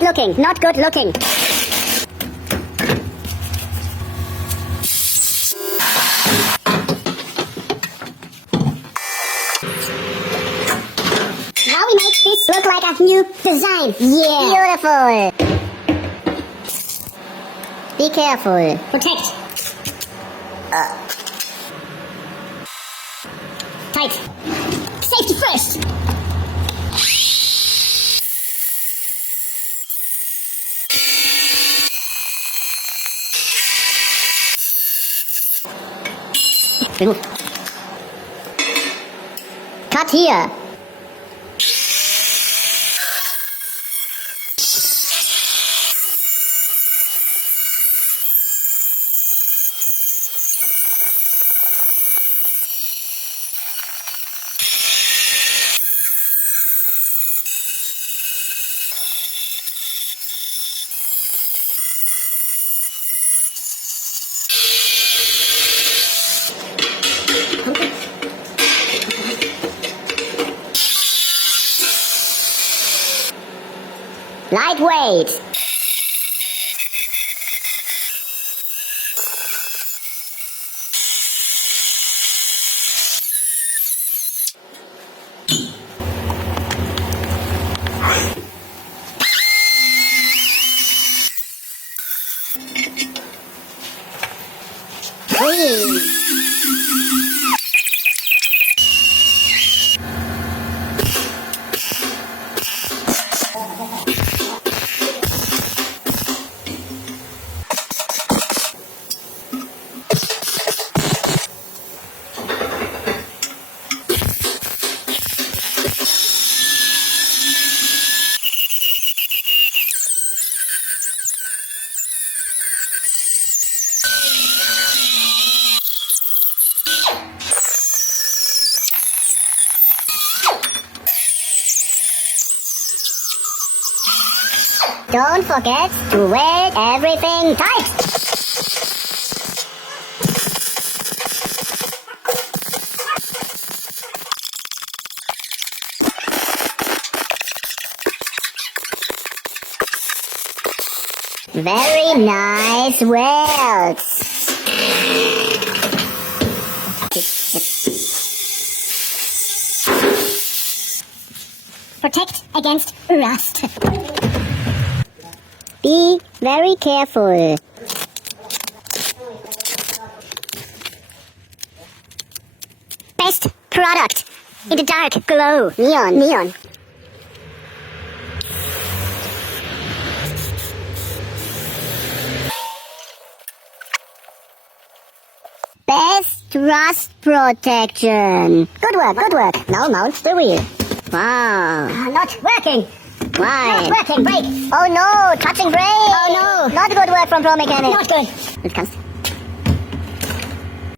Bad looking, not good looking. Now we make this look like a new design. Yeah. Beautiful. Be careful. Protect. Tight. Safety first. Remove. Cut here. Lightweight. Clean. Don't forget to weld everything tight. Very nice welds. Protect against rust. Be very careful. Best product in the dark glow. Neon. Best rust protection. Good work. Now mount the wheel. Wow. Not working. Why? Not working. Brake. Oh no, touching brake. Oh no. Not good work from Pro Mechanic. Not good. It comes.